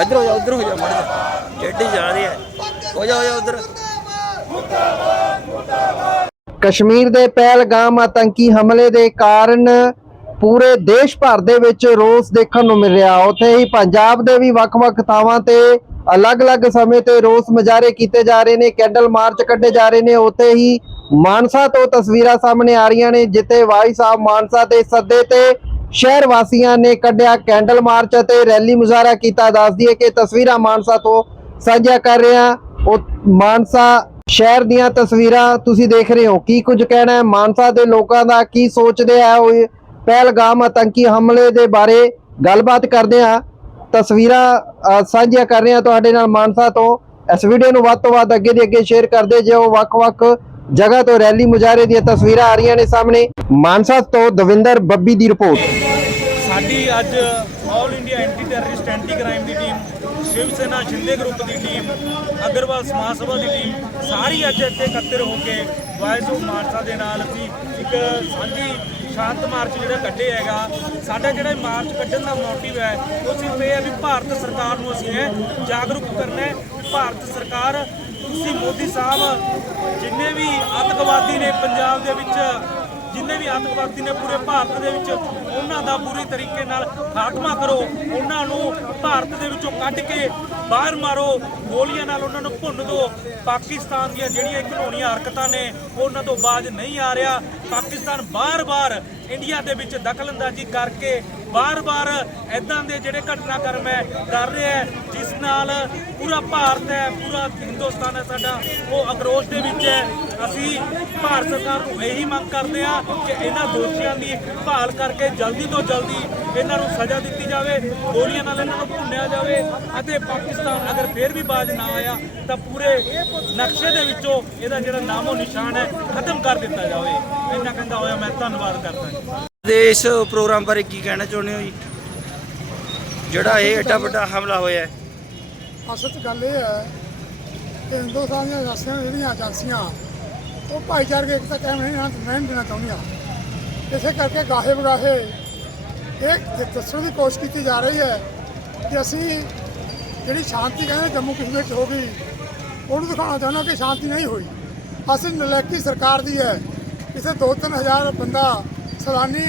ਇੱਧਰ ਹੋ ਜਾ, ਉੱਧਰ ਹੋ ਜਾ ਮੜ ਜਾ ਜਾ ਰਹੀ ਹੈ ਹੋ ਜਾ ਹੋ ਜਾ, ਉੱਧਰ। ਕਸ਼ਮੀਰ ਦੇ ਪਹਿਲਗਾਮ ਆਤੰਕੀ ਹਮਲੇ ਦੇ ਕਾਰਨ ਪੂਰੇ ਦੇਸ਼ ਭਰ ਦੇ ਵਿੱਚ ਰੋਸ ਦੇਖਣ ਨੂੰ ਮਿਲ ਰਿਹਾ। ਉੱਥੇ ਹੀ ਪੰਜਾਬ ਦੇ ਵੀ ਵੱਖ-ਵੱਖ ਥਾਵਾਂ ਤੇ ਅਲੱਗ-ਅਲੱਗ ਸਮੇਂ ਤੇ ਰੋਸ ਮੁਜ਼ਾਹਰੇ ਕੀਤੇ ਜਾ ਰਹੇ ਨੇ, ਕੈਂਡਲ ਮਾਰਚ ਕੱਢੇ ਜਾ ਰਹੇ ਨੇ। ਉੱਥੇ ਹੀ ਮਾਨਸਾ ਤੋਂ ਤਸਵੀਰਾਂ ਸਾਹਮਣੇ ਆ ਰਹੀਆਂ ਨੇ, ਜਿੱਥੇ ਵਾਈ ਸਾਹਿਬ ਮਾਨਸਾ ਦੇ ਸੱਦੇ ਤੇ ਸ਼ਹਿਰ ਵਾਸੀਆਂ ਨੇ ਕੱਢਿਆ ਕੈਂਡਲ ਮਾਰਚ ਅਤੇ ਰੈਲੀ ਮੁਜ਼ਾਹਰਾ ਕੀਤਾ। ਦੱਸ ਦਈਏ ਕਿ ਤਸਵੀਰਾਂ ਮਾਨਸਾ ਤੋਂ ਸਾਂਝਾ ਕਰ ਰਹੇ। ਹਾਂ ਉਹ ਮਾਨਸਾ ਸ਼ਹਿਰ ਦੀਆਂ ਤਸਵੀਰਾਂ ਤੁਸੀਂ ਦੇਖ ਰਹੇ ਹੋ। ਕੀ ਕੁਝ ਕਹਿਣਾ ਹੈ? ਮਾਨਸਾ ਦੇ ਲੋਕਾਂ ਦਾ ਕੀ ਸੋਚਦੇ ਆ? ਉਹ ਪਹਿਲਗਾਮ ਆਤੰਕੀ ਹਮਲੇ ਦੇ ਬਾਰੇ ਗੱਲਬਾਤ ਕਰਦੇ ਆ। ਤਸਵੀਰਾਂ ਸਾਂਝੀਆਂ ਕਰ ਰਹੇ ਆ ਤੁਹਾਡੇ ਨਾਲ ਮਾਨਸਾ ਤੋਂ। ਇਸ ਵੀਡੀਓ ਨੂੰ ਵੱਧ ਤੋਂ ਵੱਧ ਅੱਗੇ ਦੇ ਅੱਗੇ ਸ਼ੇਅਰ ਕਰਦੇ ਜਿਓ। ਵੱਖ-ਵੱਖ ਜਗ੍ਹਾ ਤੋਂ ਰੈਲੀ ਮੁਜ਼ਾਹਰੇ ਦੀਆਂ ਤਸਵੀਰਾਂ ਆ ਰਹੀਆਂ ਨੇ ਸਾਹਮਣੇ। ਮਾਨਸਾ ਤੋਂ ਦਵਿੰਦਰ ਬੱਬੀ ਦੀ ਰਿਪੋਰਟ। ਸਾਡੀ ਅੱਜ all India anti terrorist anti crime ਦੀ ਟੀਮ, ਸ਼ਿਵ ਸੈਨਾ, ਸ਼ਿੰਦੇ ਗਰੁੱਪ ਦੀ ਟੀਮ, ਅਗਰਵਾਲ ਸਮਾਜ ਸਭਾ ਦੀ ਟੀਮ, ਸਾਰੀ ਅੱਜ ਇੱਥੇ ਇਕੱਤਰ ਹੋ ਕੇ ਵਾਇਸ ਆਫ ਮਾਨਸਾ ਦੇ ਨਾਲ ਅਸੀਂ ਇੱਕ ਸਾਂਝੀ ਸ਼ਾਂਤ ਮਾਰਚ ਜਿਹੜਾ ਕੱਢੇ ਹੈਗਾ, ਸਾਡਾ ਜਿਹੜਾ ਮਾਰਚ ਕੱਢਣ ਦਾ ਮੋਟਿਵ ਹੈ, ਉਹ ਸਿਰਫ ਇਹ ਹੈ ਵੀ ਭਾਰਤ ਸਰਕਾਰ ਨੂੰ ਅਸੀਂ ਹੈ ਜਾਗਰੂਕ ਕਰਨਾ ਹੈ ਭਾਰਤ ਸਰਕਾਰ, ਤੁਸੀਂ ਮੋਦੀ ਸਾਹਿਬ, ਜਿੰਨੇ ਵੀ ਆਤੰਕਵਾਦੀ ਨੇ ਪੰਜਾਬ ਦੇ ਵਿੱਚ, ਜਿੰਨੇ ਵੀ ਆਤੰਕਵਾਦੀ ਨੇ ਪੂਰੇ ਭਾਰਤ ਦੇ ਵਿੱਚ ਉਹਨਾਂ ਦਾ ਪੂਰੀ ਤਰੀਕੇ ਨਾਲ ਖਾਤਮਾ ਕਰੋ। ਉਹਨਾਂ ਨੂੰ ਭਾਰਤ ਦੇ ਵਿੱਚੋਂ ਕੱਢ ਕੇ ਬਾਹਰ ਮਾਰੋ। ਗੋਲੀਆਂ ਨਾਲ ਉਹਨਾਂ ਨੂੰ ਭੁੰਨ ਦਿਓ ਪਾਕਿਸਤਾਨ ਦੀਆਂ ਜਿਹੜੀਆਂ ਘਿਨੌਣੀਆਂ ਹਰਕਤਾਂ ਨੇ ਉਹਨਾਂ ਤੋਂ ਬਾਜ਼ ਨਹੀਂ ਆ ਰਿਹਾ। ਪਾਕਿਸਤਾਨ ਬਾਰ-ਬਾਰ ਇੰਡੀਆ ਦੇ ਵਿੱਚ ਦਖਲਅੰਦਾਜ਼ੀ ਕਰਕੇ ਬਾਰ-ਬਾਰ ਐਦਾਂ ਦੇ ਜਿਹੜੇ ਘਟਨਾਕ੍ਰਮ ਹੈ, ਕਰ ਰਿਹਾ ਹੈ, ਜਿਸ ਨਾਲ ਪੂਰਾ ਭਾਰਤ ਹੈ, ਪੂਰਾ ਹਿੰਦੁਸਤਾਨ ਹੈ ਸਾਡਾ। ਉਹ ਅਗਰੋਸ਼ ਦੇ ਵਿੱਚ ਹੈ। ਅਸੀਂ ਭਾਰਤ ਸਰਕਾਰ ਨੂੰ ਇਹੀ ਮੰਗ ਕਰਦੇ ਹਾਂ ਕਿ ਇਹਨਾਂ ਦੋਸ਼ੀਆਂ ਦੀ ਭਾਲ ਕਰਕੇ ਜਲਦੀ ਤੋਂ ਜਲਦੀ ਇਹਨਾਂ ਨੂੰ ਸਜ਼ਾ ਦਿੱਤੀ ਜਾਵੇ ਗੋਲੀਆਂ ਨਾਲ ਇਹਨਾਂ ਨੂੰ ਭੁੰਨਿਆ ਜਾਵੇ ਅਤੇ ਪਾਕਿਸਤਾਨ ਅਗਰ ਫੇਰ ਵੀ ਬਾਜ ਨਾ ਆਇਆ ਤਾਂ ਪੂਰੇ ਨਕਸ਼ੇ ਦੇ ਵਿੱਚੋਂ ਇਹਦਾ ਜਿਹੜਾ ਨਾਮੋ ਨਿਸ਼ਾਨ ਹੈ ਖਤਮ ਕਰ ਦਿੱਤਾ ਜਾਵੇ। ਇੰਨਾ ਕਹਿੰਦਾ ਹੋਇਆ ਮੈਂ ਧੰਨਵਾਦ ਕਰਦਾ ਜੀ। ਤੇ ਇਸ ਪ੍ਰੋਗਰਾਮ ਬਾਰੇ ਕੀ ਕਹਿਣਾ ਚਾਹੁੰਦੇ ਹੋ ਜੀ? ਜਿਹੜਾ ਇਹ ਏਡਾ ਵੱਡਾ ਹਮਲਾ ਹੋਇਆ ਹੈ। ਅਸਲ 'ਚ ਗੱਲ ਇਹ ਹੈ ਕਿ ਹਿੰਦੁਸਤਾਨ ਦੀਆਂ ਏਜੰਸੀਆਂ ਜਿਹੜੀਆਂ ਏਜੰਸੀਆਂ ਉਹ ਭਾਈਚਾਰਕ ਏਕਤਾ ਕਾਇਮ ਨਹੀਂ ਰਹਿਣ ਦੇਣਾ ਚਾਹੁੰਦੀਆਂ। ਇਸੇ ਕਰਕੇ ਗਾਹੇ ਬਗਾਹੇ ਇਹ ਦੱਸਣ ਦੀ ਕੋਸ਼ਿਸ਼ ਕੀਤੀ ਜਾ ਰਹੀ ਹੈ ਕਿ ਅਸੀਂ ਜਿਹੜੀ ਸ਼ਾਂਤੀ ਕਹਿੰਦੇ ਜੰਮੂ ਕਸ਼ਮੀਰ 'ਚ ਹੋ ਗਈ, ਉਹਨੂੰ ਦਿਖਾਉਣਾ ਚਾਹੁੰਦਾ ਕਿ ਸ਼ਾਂਤੀ ਨਹੀਂ ਹੋਈ। ਅਸੀਂ ਨਲੈਕੀ ਸਰਕਾਰ ਦੀ ਹੈ, ਕਿਸੇ 2-3000 ਬੰਦਾ ਸੈਲਾਨੀ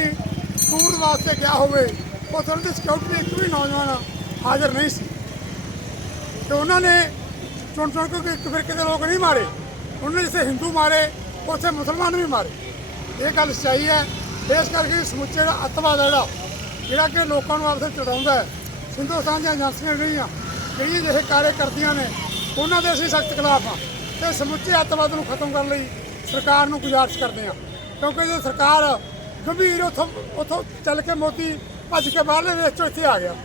ਟੂਰ ਵਾਸਤੇ ਗਿਆ ਹੋਵੇ, ਉਹ ਤਰ੍ਹਾਂ ਦੀ ਸਿਕਿਉਰਿਟੀ ਇੱਕ ਵੀ ਨੌਜਵਾਨ ਹਾਜ਼ਰ ਨਹੀਂ ਸੀ। ਤੇ ਉਹਨਾਂ ਨੇ ਚੁਣ ਚੁਣ ਕੇ ਇੱਕ ਫਿਰਕੇ ਦੇ ਲੋਕ ਨਹੀਂ ਮਾਰੇ। ਉਹਨਾਂ ਨੇ ਜਿੱਥੇ ਹਿੰਦੂ ਮਾਰੇ, ਉੱਥੇ ਮੁਸਲਮਾਨ ਵੀ ਮਾਰੇ। ਇਹ ਗੱਲ ਸੱਚਾਈ ਹੈ। ਇਸ ਕਰਕੇ ਸਮੁੱਚੇ ਜਿਹੜਾ ਅੱਤਵਾਦ ਹੈ ਜਿਹੜਾ ਜਿਹੜਾ ਕਿ ਲੋਕਾਂ ਨੂੰ ਆਪਸ ਚੜਾਉਂਦਾ ਹੈ। ਹਿੰਦੁਸਤਾਨ ਦੀਆਂ ਏਜੰਸੀਆਂ ਜਿਹੜੀਆਂ ਜਿਹੜੀਆਂ ਜਿਹੇ ਕਾਰੇ ਕਰਦੀਆਂ ਨੇ, ਉਹਨਾਂ ਦੇ ਅਸੀਂ ਸਖਤ ਖਿਲਾਫ ਹਾਂ। ਤੇ ਸਮੁੱਚੇ ਅੱਤਵਾਦ ਨੂੰ ਖਤਮ ਕਰਨ ਲਈ ਸਰਕਾਰ ਨੂੰ ਗੁਜ਼ਾਰਿਸ਼ ਕਰਦੇ ਹਾਂ। ਕਿਉਂਕਿ ਜੇ ਸਰਕਾਰ ਗੰਭੀਰ ਉਥੋਂ ਉਥੋਂ ਚੱਲ ਕੇ ਮੋਦੀ ਭੱਜ ਕੇ ਬਾਹਰਲੇ ਦੇਸ਼ ਚੋਂ ਇੱਥੇ ਆ ਗਿਆ।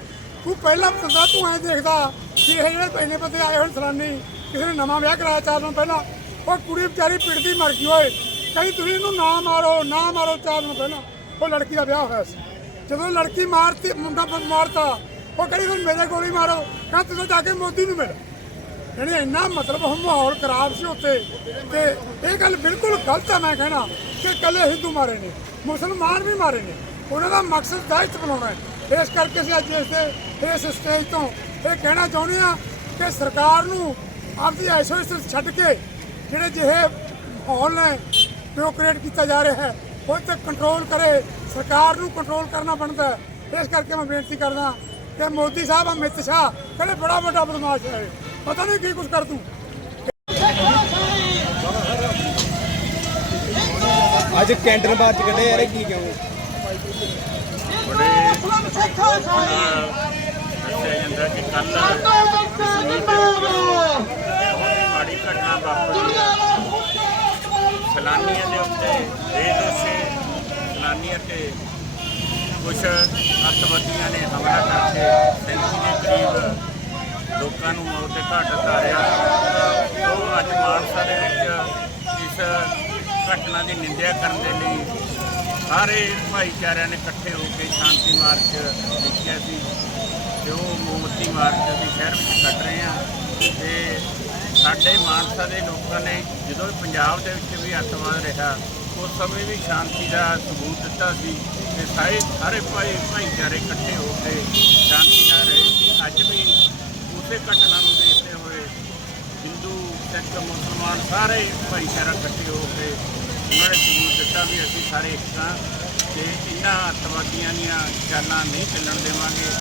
ਤੂੰ ਪਹਿਲਾਂ ਬੰਦਾ, ਤੂੰ ਐਂ ਦੇਖਦਾ ਕਿ ਇਹ ਜਿਹੜੇ ਪਹਿਲੇ ਬੰਦੇ ਆਏ ਹੋਏ ਸਲਾਨੀ, ਕਿਸੇ ਨੇ ਨਵਾਂ ਵਿਆਹ ਕਰਾਇਆ ਚਾਰ ਦਿਨ ਪਹਿਲਾਂ, ਉਹ ਕੁੜੀ ਵਿਚਾਰੀ ਪਿੜਦੀ ਮਰ ਗਈ, ਓਏ। ਕਹਿੰਦੀ ਤੁਸੀਂ ਇਹਨੂੰ ਨਾ ਮਾਰੋ ਨਾ ਮਾਰੋ ਚਾਰ ਦਿਨ ਪਹਿਲਾਂ। ਉਹ ਲੜਕੀ ਦਾ ਵਿਆਹ ਹੋਇਆ ਸੀ। ਜਦੋਂ ਲੜਕੀ ਮਾਰਤੀ, ਮੁੰਡਾ ਬੰਦ ਮਾਰਤਾ, ਉਹ ਕਹਿੰਦੀ ਤੁਸੀਂ ਮੇਰੇ ਗੋਲੀ ਮਾਰੋ, ਕਹਿੰਦਾ ਤੁਸੀਂ ਜਾ ਕੇ ਮੋਦੀ ਨੂੰ ਮਿਲੋ। ਯਾਨੀ ਇੰਨਾ ਮਤਲਬ ਉਹ ਮਾਹੌਲ ਖਰਾਬ ਸੀ ਉੱਥੇ। ਤੇ ਇਹ ਗੱਲ ਬਿਲਕੁਲ ਗਲਤ ਹੈ ਮੈਂ ਕਹਿਣਾ, ਕਿ ਕੱਲੇ ਹਿੰਦੂ ਮਾਰੇ ਨੇ, ਮੁਸਲਮਾਨ ਵੀ ਮਾਰੇ ਨੇ। ਉਹਨਾਂ ਦਾ ਮਕਸਦ ਦਾਇਤ ਬਣਾਉਣਾ ਹੈ। ਇਸ ਕਰਕੇ ਅਸੀਂ ਅੱਜ ਇਸ ਦੇ, ਇਸ ਸਟੇਜ ਤੋਂ ਇਹ ਕਹਿਣਾ ਚਾਹੁੰਦੇ ਹਾਂ ਕਿ ਸਰਕਾਰ ਨੂੰ ਆਪਦੀ ਐਸੋਸ ਛੱਡ ਕੇ ਜਿਹੜੇ ਜਿਹੇ ਮਾਹੌਲ ਨੇ ਜੋ ਕ੍ਰੀਏਟ ਕੀਤਾ ਜਾ ਰਿਹਾ ਹੈ। ਉਹ ਤੇ ਕੰਟਰੋਲ ਕਰੇ ਸਰਕਾਰ ਨੂੰ ਕੰਟਰੋਲ ਕਰਨਾ ਬਣਦਾ ਹੈ। ਇਸ ਕਰਕੇ ਮੈਂ ਬੇਨਤੀ ਕਰਦਾ ਕਿ ਮੋਦੀ ਸਾਹਿਬ ਅਮਿਤ ਸ਼ਾਹ ਕਹਿੰਦੇ ਬੜਾ ਵੱਡਾ ਬਦਮਾਸ਼ ਹੈ। ਪਤਾ ਨਹੀਂ ਕੀ ਕੁਝ ਕਰ ਦੂੰ ਅੱਜ ਕੈਂਟਰ ਬਾਅਦ ਚ ਕੱਢੇ ਯਾਰ ਇਹ ਕੀ ਕਿਉਂ? ਦੱਸਿਆ ਜਾਂਦਾ ਕਿ ਕੱਲ ਮਾੜੀ ਘਟਨਾ ਵਾਪਰੀ। ਸੈਲਾਨੀਆਂ ਦੇ ਉੱਤੇ ਬੇਦੋਸ਼ੇ ਸੈਲਾਨੀਆਂ ਤੇ ਕੁਝ ਅੱਤਵਾਦੀਆਂ ਨੇ ਹਮਲਾ ਕਰਕੇ 37 ਦੇ ਕਰੀਬ ਲੋਕਾਂ ਨੂੰ ਮੌਤ ਦੇ ਘਾਟ ਉਤਾਰਿਆ। ਉਹ ਅੱਜ ਮਾਨਸਾ ਦੇ ਵਿੱਚ ਇਸ ਘਟਨਾ ਦੀ ਨਿੰਦਿਆ ਕਰਨ ਦੇ ਲਈ ਸਾਰੇ ਭਾਈਚਾਰਿਆਂ ਨੇ ਇਕੱਠੇ ਹੋ ਕੇ ਸ਼ਾਂਤੀ ਮਾਰਚ ਲਿਖਿਆ ਸੀ ਤੇ ਉਹ ਮੋਮਬੱਤੀ ਮਾਰਚ ਅਸੀਂ ਸ਼ਹਿਰ ਵਿੱਚ ਕੱਢ ਰਹੇ ਹਾਂ ਤੇ ਸਾਡੇ ਮਾਨਸਾ ਦੇ ਲੋਕਾਂ ਨੇ ਜਦੋਂ ਵੀ ਪੰਜਾਬ ਦੇ ਵਿੱਚ ਵੀ ਅੱਤਵਾਦ ਰਿਹਾ, ਉਸ ਸਮੇਂ ਵੀ ਸ਼ਾਂਤੀ ਦਾ ਸਬੂਤ ਦਿੱਤਾ ਸੀ ਤੇ ਸਾਰੇ ਸਾਰੇ ਭਾਈ ਭਾਈਚਾਰੇ ਇਕੱਠੇ ਹੋ ਕੇ ਸ਼ਾਂਤੀ ਨਾਲ ਰਹੇ ਸੀ। ਅੱਜ ਵੀ ਉਸੇ ਘਟਨਾ ਨੂੰ ਦੇਖਦੇ ਹੋਏ ਹਿੰਦੂ, ਸਿੱਖ, ਮੁਸਲਮਾਨ ਸਾਰੇ ਭਾਈਚਾਰਾ ਇਕੱਠੇ ਹੋ ਕੇ ਉਹਨਾਂ ਨੇ ਸਬੂਤ ਦਿੱਤਾ ਵੀ ਅਸੀਂ ਸਾਰੇ ਇੱਕ ਹਾਂ ਤੇ ਇਹਨਾਂ ਅੱਤਵਾਦੀਆਂ ਦੀਆਂ ਚਾਲਾਂ ਨਹੀਂ ਚੱਲਣ ਦੇਵਾਂਗੇ।